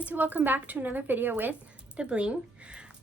guys, welcome back to another video with Bling.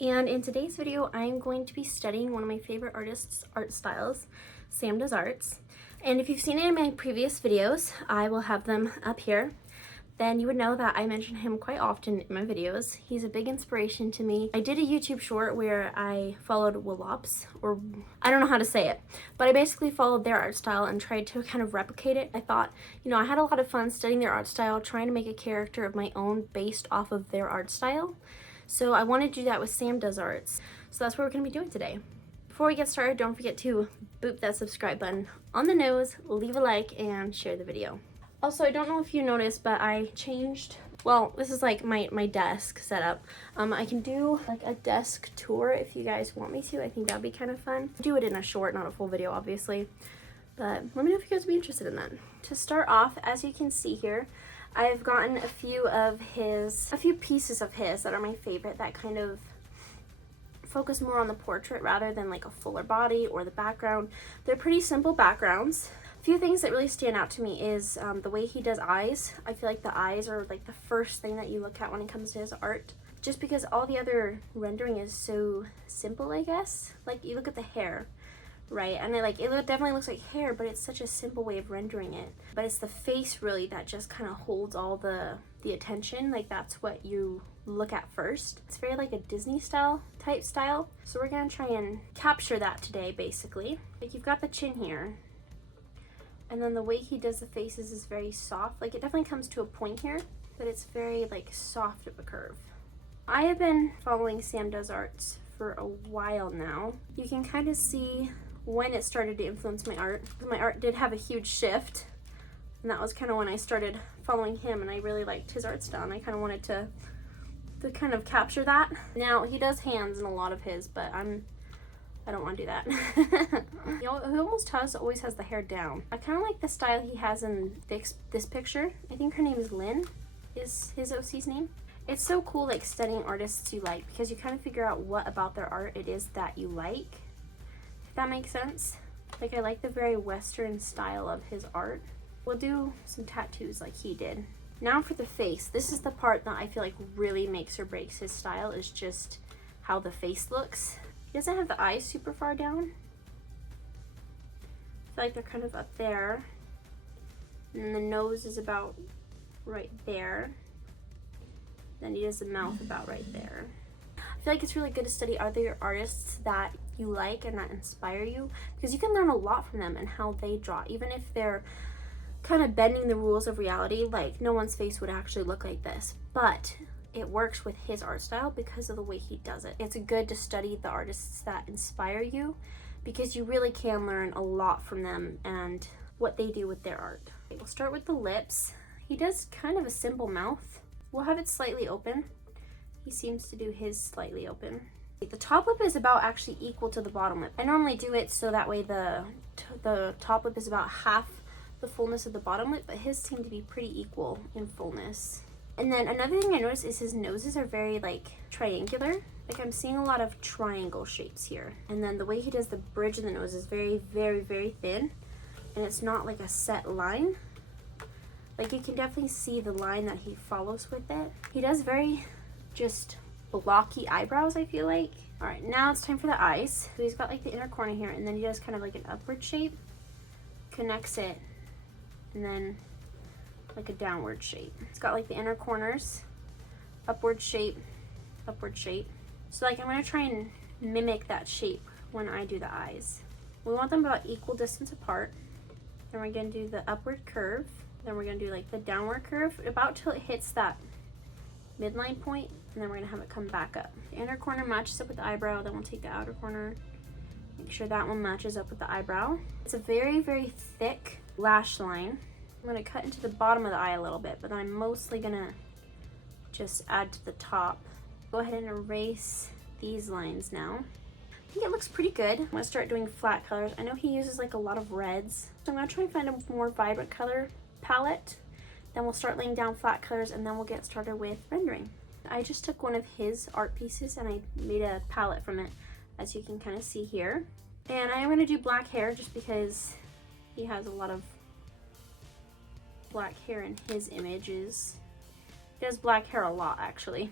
And in today's video, I'm going to be studying one of my favorite artists' art styles, samdoesarts. And if you've seen it in my previous videos, I will have them up here. Then you would know that I mention him quite often in my videos. He's a big inspiration to me. I did a YouTube short where I followed Willops, or I don't know how to say it, but I basically followed their art style and tried to kind of replicate it. I thought, I had a lot of fun studying their art style, trying to make a character of my own based off of their art style. So I wanted to do that with samdoesarts. So that's what we're gonna be doing today. Before we get started, don't forget to boop that subscribe button on the nose, leave a like, and share the video. Also, I don't know if you noticed, but I changed, well, this is like my desk setup. I can do like a desk tour if you guys want me to. I think that'd be kind of fun. Do it in a short, not a full video, obviously. But let me know if you guys would be interested in that. To start off, as you can see here, I've gotten a few pieces of his that are my favorite that kind of focus more on the portrait rather than like a fuller body or the background. They're pretty simple backgrounds. Few things that really stand out to me is the way he does eyes. I feel like the eyes are like the first thing that you look at when it comes to his art, just because all the other rendering is so simple, I guess. Like you look at the hair, right, and it definitely looks like hair, but it's such a simple way of rendering it. But it's the face really that just kind of holds all the attention. Like that's what you look at first. It's very like a Disney type style. So we're gonna try and capture that today, basically. Like you've got the chin here. And then the way he does the faces is very soft. Like it definitely comes to a point here, but it's very like soft of a curve. I have been following samdoesarts for a while now. You can kind of see when it started to influence my art. My art did have a huge shift, and that was kind of when I started following him, and I really liked his art style, and I kind of wanted to kind of capture that. Now he does hands in a lot of his, but I don't want to do that. He almost always has the hair down. I kind of like the style he has in this picture. I think her name is Lynn, is his OC's name. It's so cool like studying artists you like, because you kind of figure out what about their art it is that you like, if that makes sense. Like I like the very Western style of his art. We'll do some tattoos like he did. Now for the face. This is the part that I feel like really makes or breaks his style, is just how the face looks. He doesn't have the eyes super far down. I feel like they're kind of up there. And the nose is about right there. Then he does the mouth about right there. I feel like it's really good to study other artists that you like and that inspire you, because you can learn a lot from them and how they draw, even if they're kind of bending the rules of reality. Like no one's face would actually look like this, but it works with his art style because of the way he does it. It's good to study the artists that inspire you, because you really can learn a lot from them and what they do with their art. Okay, we'll start with the lips. He does kind of a simple mouth. We'll have it slightly open. He seems to do his slightly open. The top lip is about actually equal to the bottom lip. I normally do it so that way the top lip is about half the fullness of the bottom lip, but his seem to be pretty equal in fullness. And then another thing I noticed is his noses are very like triangular. Like I'm seeing a lot of triangle shapes here. And then the way he does the bridge of the nose is very, very, very thin. And it's not like a set line. Like you can definitely see the line that he follows with it. He does very just blocky eyebrows, I feel like. All right, now it's time for the eyes. So he's got like the inner corner here, and then he does kind of like an upward shape, connects it, and then like a downward shape. It's got like the inner corners, upward shape, upward shape. So like I'm gonna try and mimic that shape when I do the eyes. We want them about equal distance apart. Then we're gonna do the upward curve. Then we're gonna do like the downward curve about till it hits that midline point, and then we're gonna have it come back up. The inner corner matches up with the eyebrow, then we'll take the outer corner, make sure that one matches up with the eyebrow. It's a very, very thick lash line. I'm going to cut into the bottom of the eye a little bit, but then I'm mostly going to just add to the top. Go ahead and erase these lines now. I think it looks pretty good. I'm going to start doing flat colors. I know he uses like a lot of reds, so I'm going to try and find a more vibrant color palette. Then we'll start laying down flat colors, and then we'll get started with rendering. I just took one of his art pieces and I made a palette from it, as you can kind of see here. And I am going to do black hair just because he has a lot of black hair in his images. He does black hair a lot, actually.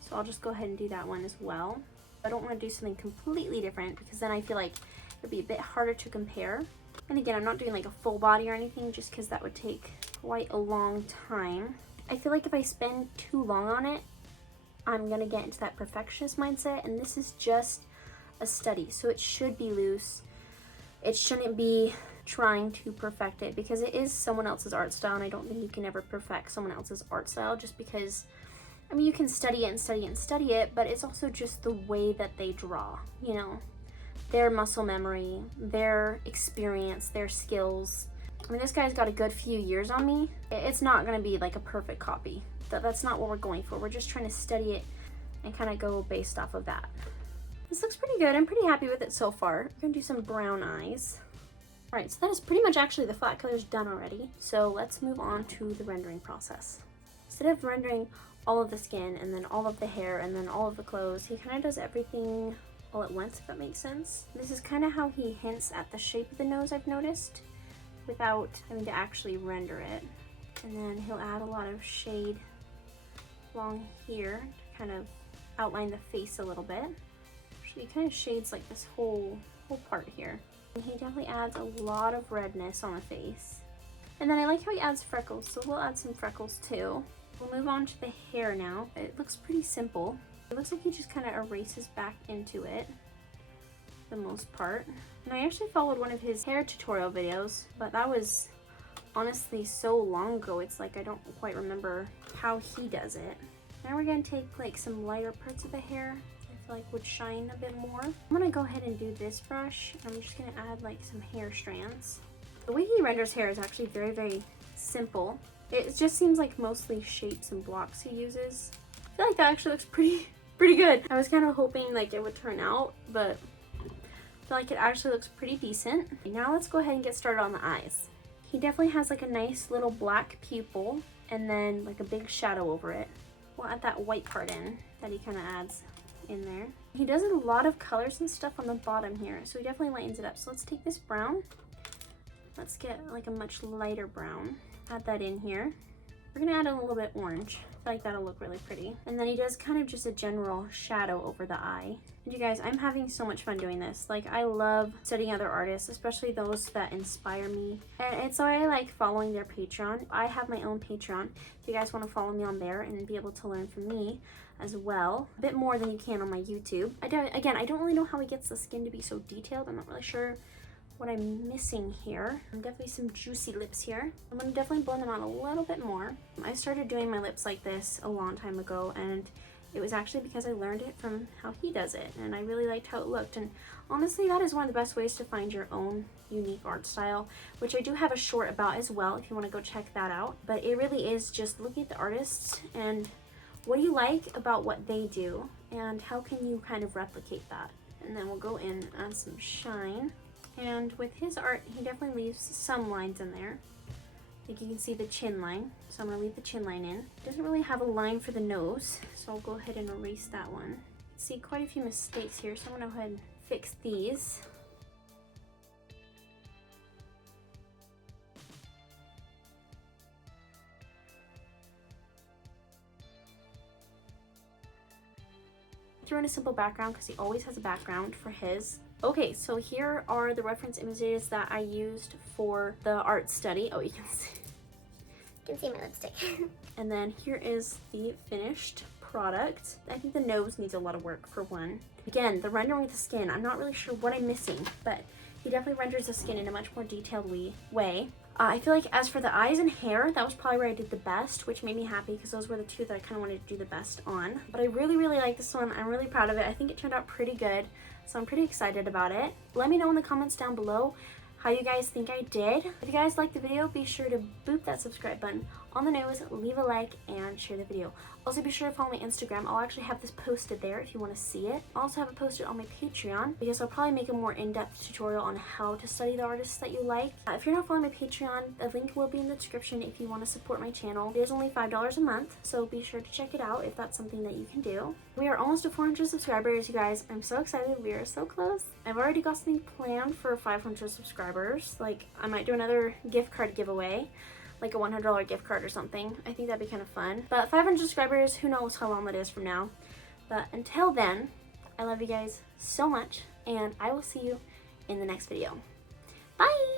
So I'll just go ahead and do that one as well. I don't want to do something completely different because then I feel like it'd be a bit harder to compare. And again, I'm not doing like a full body or anything just because that would take quite a long time. I feel like if I spend too long on it, I'm gonna get into that perfectionist mindset, and this is just a study, so it should be loose. It shouldn't be trying to perfect it because it is someone else's art style, and I don't think you can ever perfect someone else's art style just because, I mean, you can study it and study it and study it, but it's also just the way that they draw, you know, their muscle memory, their experience, their skills. I mean, this guy's got a good few years on me. It's not gonna be like a perfect copy. That's not what we're going for. We're just trying to study it and kind of go based off of that. This looks pretty good. I'm pretty happy with it so far. We're gonna do some brown eyes. All right, so that is pretty much actually the flat colors done already. So let's move on to the rendering process. Instead of rendering all of the skin and then all of the hair and then all of the clothes, he kind of does everything all at once, if that makes sense. This is kind of how he hints at the shape of the nose, I've noticed, without having to actually render it. And then he'll add a lot of shade along here to kind of outline the face a little bit. Actually, he kind of shades like this whole part here. And he definitely adds a lot of redness on the face. And then I like how he adds freckles, so we'll add some freckles too. We'll move on to the hair now. It looks pretty simple. It looks like he just kind of erases back into it for the most part. And I actually followed one of his hair tutorial videos, but that was honestly so long ago, it's like I don't quite remember how he does it. Now we're gonna take like some lighter parts of the hair I feel like would shine a bit more. I'm gonna go ahead and do this brush. I'm just gonna add like some hair strands. The way he renders hair is actually very, very simple. It just seems like mostly shapes and blocks he uses. I feel like that actually looks pretty good. I was kind of hoping like it would turn out, but I feel like it actually looks pretty decent. Now let's go ahead and get started on the eyes. He definitely has like a nice little black pupil and then like a big shadow over it. We'll add that white part in that he kind of adds in there. He does a lot of colors and stuff on the bottom here, so he definitely lightens it up. So let's take this brown. Let's get like a much lighter brown. Add that in here. We're gonna add a little bit orange. I feel like that'll look really pretty. And then he does kind of just a general shadow over the eye. And you guys, I'm having so much fun doing this. Like, I love studying other artists, especially those that inspire me. And it's why I like following their Patreon. I have my own Patreon. If you guys want to follow me on there and be able to learn from me as well, a bit more than you can on my YouTube. I don't really know how he gets the skin to be so detailed. I'm not really sure what I'm missing here. Definitely some juicy lips here. I'm gonna definitely blend them out a little bit more. I started doing my lips like this a long time ago, and it was actually because I learned it from how he does it, and I really liked how it looked. And honestly, that is one of the best ways to find your own unique art style, which I do have a short about as well if you want to go check that out. But it really is just looking at the artists and what do you like about what they do and how can you kind of replicate that. And then we'll go in and add some shine. And with his art, he definitely leaves some lines in there. I think you can see the chin line, so I'm gonna leave the chin line in. Doesn't really have a line for the nose, so I'll go ahead and erase that one. See quite a few mistakes here, so I'm gonna go ahead and fix these. Throw in a simple background because he always has a background for his. Okay, so here are the reference images that I used for the art study. Oh, you can see. You can see my lipstick. And then here is the finished product. I think the nose needs a lot of work for one. Again, the rendering of the skin, I'm not really sure what I'm missing, but he definitely renders the skin in a much more detailed way. I feel like as for the eyes and hair, that was probably where I did the best, which made me happy because those were the two that I kind of wanted to do the best on. But I really, really like this one. I'm really proud of it. I think it turned out pretty good, so I'm pretty excited about it. Let me know in the comments down below how you guys think I did. If you guys liked the video, be sure to boop that subscribe button on the nose, leave a like, and share the video. Also, be sure to follow my Instagram. I'll actually have this posted there if you want to see it. I'll also have it posted on my Patreon because I'll probably make a more in-depth tutorial on how to study the artists that you like. If you're not following my Patreon, the link will be in the description if you want to support my channel. It is only $5 a month, so be sure to check it out if that's something that you can do. We are almost to 400 subscribers, you guys. I'm so excited. We are so close. I've already got something planned for 500 subscribers. Like, I might do another gift card giveaway. like a $100 gift card or something. I think that'd be kind of fun. But 500 subscribers, who knows how long that is from now. But until then, I love you guys so much, and I will see you in the next video. Bye!